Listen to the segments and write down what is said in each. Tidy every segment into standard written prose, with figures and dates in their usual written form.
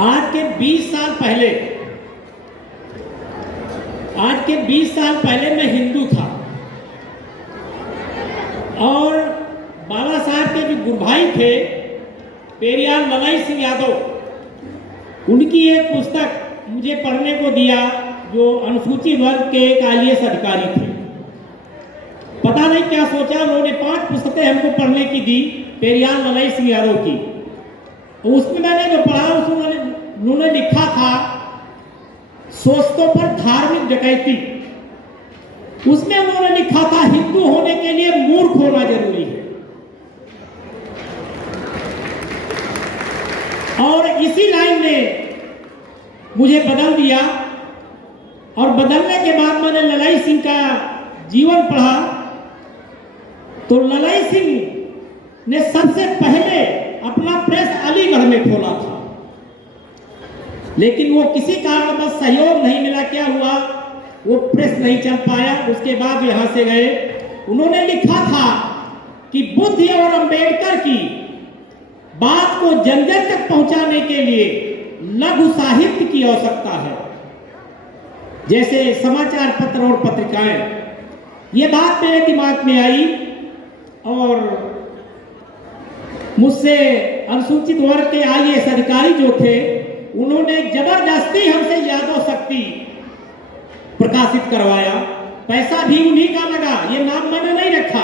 आज के 20 साल पहले मैं हिंदू था और बाबा साहब के जो गुरु भाई थे पेरियार मलई सिंह यादव, उनकी एक पुस्तक मुझे पढ़ने को दिया जो अनुसूचित वर्ग के एक IAS अधिकारी थे। पता नहीं क्या सोचा, उन्होंने 5 पुस्तकें हमको पढ़ने की दी पेरियार मलई सिंह यादव की। उसमें मैंने जो पढ़ा उसमें उन्होंने लिखा था सोचतों पर धार्मिक डकैती। उसमें उन्होंने लिखा था हिंदू होने के लिए मूर्ख होना जरूरी है। और इसी लाइन ने मुझे बदल दिया और बदलने के बाद मैंने ललई सिंह का जीवन पढ़ा तो ललई सिंह ने सबसे पहले अपना प्रेस अलीगढ़ में खोला था, लेकिन वो किसी कारणवश सहयोग नहीं मिला। क्या हुआ, वो प्रेस नहीं चल पाया। उसके बाद यहां से गए। उन्होंने लिखा था कि बुद्ध और अंबेडकर की बात को जन जन तक पहुंचाने के लिए लघु साहित्य की आवश्यकता है, जैसे समाचार पत्र और पत्रिकाएं। ये बात मेरे दिमाग में आई और मुझसे अनुसूचित वर्ग के IAS अधिकारी जो थे उन्होंने जबरदस्ती हमसे यादव शक्ति प्रकाशित करवाया। पैसा भी उन्हीं का लगा, ये नाम मैंने नहीं रखा।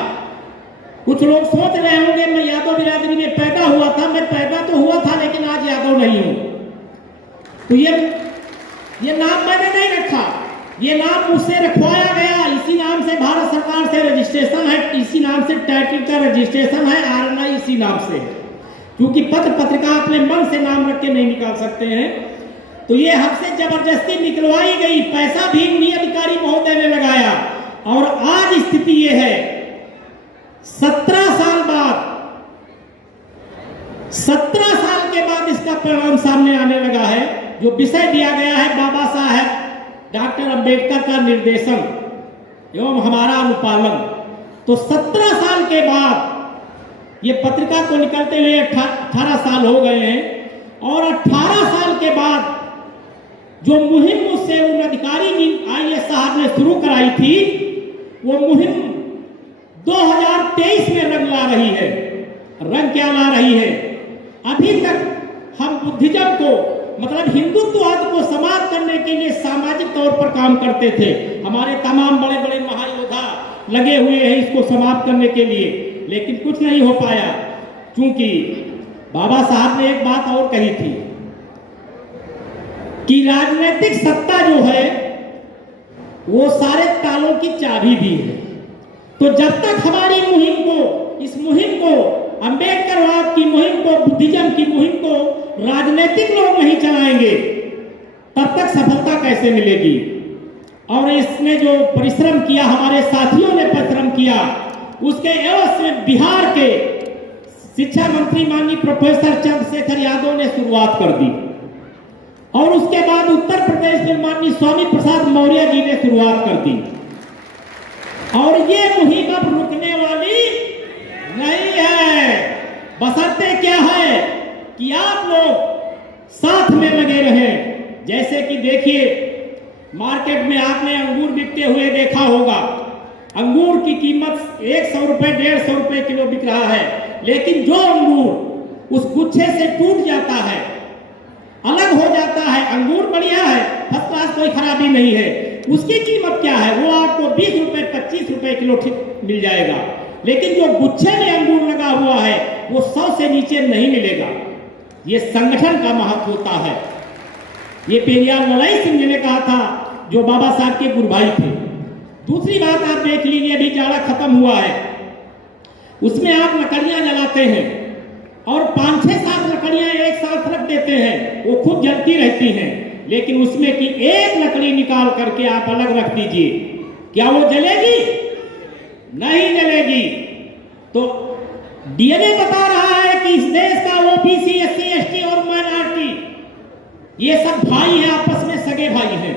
कुछ लोग सोच रहे होंगे मैं यादव बिरादरी में पैदा हुआ था। मैं पैदा तो हुआ था लेकिन आज यादव नहीं हूं। तो ये नाम मैंने नहीं रखा, ये नाम मुझसे रखवाया गया। इसी नाम से भारत सरकार से रजिस्ट्रेशन है, इसी नाम से टाइटल का रजिस्ट्रेशन है, RNI इसी नाम से है। क्योंकि पत्र पत्रिका अपने मन से नाम रख के नहीं निकाल सकते हैं, तो ये हमसे जबरदस्ती निकलवाई गई। पैसा भी उन्हीं अधिकारी महोदय ने लगाया और आज स्थिति ये है 17 साल के बाद इसका परिणाम सामने आने लगा है। जो विषय दिया गया है बाबा साहब डॉक्टर अंबेडकर का निर्देशन एवं हमारा अनुपालन, तो 17 साल के बाद ये पत्रिका को निकलते हुए 18 साल हो गए हैं। और 18 साल के बाद जो मुहिम मुझसे उन अधिकारी की IAS साहब ने शुरू कराई थी, वो मुहिम 2023 में रंग ला रही है। रंग क्या ला रही है? अभी तक हम बुद्धिज्म को मतलब हिंदुत्ववाद को समाप्त करने के लिए सामाजिक तौर पर काम करते थे। हमारे तमाम बड़े बड़े महायोद्धा लगे हुए हैं इसको समाप्त करने के लिए, लेकिन कुछ नहीं हो पाया। क्योंकि बाबा साहब ने एक बात और कही थी कि राजनीतिक सत्ता जो है वो सारे तालों की चाबी भी है। तो जब तक हमारी इस मुहिम को अंबेडकरवाद की मुहिम को, बुद्धिज्म की मुहिम को राजनीतिक लोग नहीं चलाएंगे, तब तक सफलता कैसे मिलेगी? और इसमें जो परिश्रम किया, हमारे साथियों ने परिश्रम किया, उसके एवज में बिहार के शिक्षा मंत्री माननीय प्रोफेसर चंद्रशेखर यादव ने शुरुआत कर दी और उसके बाद उत्तर प्रदेश में माननीय स्वामी प्रसाद मौर्य जी ने शुरुआत कर दी। और ये मुहिम अब रुकने वाली नहीं है, बशर्ते क्या है कि आप लोग साथ में लगे रहें। जैसे कि देखिए मार्केट में आपने अंगूर बिकते हुए देखा होगा। अंगूर की कीमत 100 रुपए 150 रुपए किलो बिक रहा है, लेकिन जो अंगूर उस गुच्छे से टूट जाता है, अलग हो जाता है, अंगूर बढ़िया है, फर्स्ट क्लास, कोई खराबी नहीं है, उसकी कीमत क्या है? वो आपको 20 रुपए 25 रुपए किलो ठीक मिल जाएगा। लेकिन जो गुच्छे में अंगूर लगा हुआ है वो 100 से नीचे नहीं मिलेगा। ये संगठन का महत्व होता है। ये पेरियार मलई सिंह जी ने कहा था, जो बाबा साहब के गुरु भाई थे। दूसरी बात आप देख लीजिए, अभी जाड़ा खत्म हुआ है, उसमें आप लकड़ियां जलाते हैं और 5-6-7 लकड़ियां एक साथ रख देते हैं, वो खुद जलती रहती हैं, लेकिन उसमें की एक लकड़ी निकाल करके आप अलग रख दीजिए, क्या वो जलेगी? नहीं जलेगी। तो DNA बता रहा है कि इस देश का OBC SC ST और माइनॉरिटी ये सब भाई हैं, आपस में सगे भाई हैं।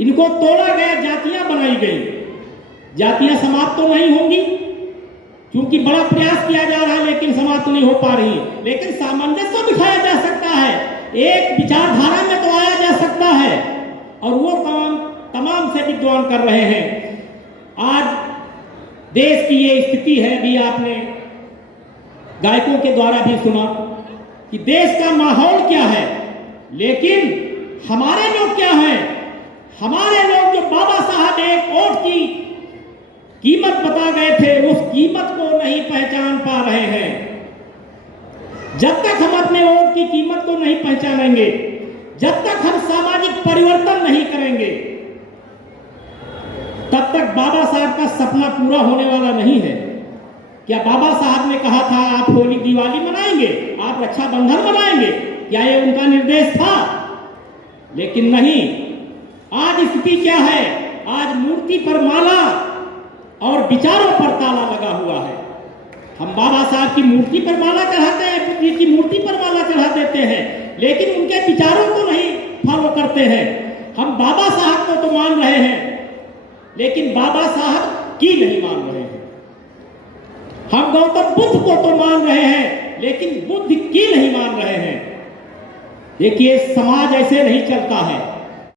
इनको तोड़ा गया, जातियां बनाई गई। जातियां समाप्त तो नहीं होंगी क्योंकि बड़ा प्रयास किया जा रहा है, लेकिन समाप्त नहीं हो पा रही। लेकिन सामंजस्य दिखाया जा सकता है। एक विचारधारा में तो आया जा सकता है, और वो काम तमाम से विद्वान कर रहे हैं। आज देश की ये स्थिति है, भी आपने गायकों के द्वारा भी सुना कि देश का माहौल क्या है, लेकिन हमारे लोग क्या हैं? हमारे लोग जो बाबा साहब एक वोट की कीमत बता गए थे, उस कीमत को नहीं पहचान पा रहे हैं। जब तक हम अपने वोट की कीमत को नहीं पहचानेंगे, जब तक हम सामाजिक परिवर्तन नहीं करेंगे, तब तक बाबा साहब का सपना पूरा होने वाला नहीं है। क्या बाबा साहब ने कहा था आप होली दिवाली मनाएंगे, आप रक्षाबंधन मनाएंगे? क्या ये उनका निर्देश था? लेकिन नहीं। आज स्थिति क्या है? आज मूर्ति पर माला और विचारों पर ताला लगा हुआ है। हम बाबा साहब की मूर्ति पर माला चढ़ाते हैं, बुद्ध जी की मूर्ति पर माला चढ़ा देते हैं, लेकिन उनके विचारों को नहीं फॉलो करते हैं। हम बाबा साहब को तो मान रहे हैं, लेकिन बाबा साहब की नहीं मान रहे हैं। हम गौतम बुद्ध को तो मान रहे हैं, लेकिन बुद्ध की नहीं मान रहे हैं। देखिए, समाज ऐसे नहीं चलता है।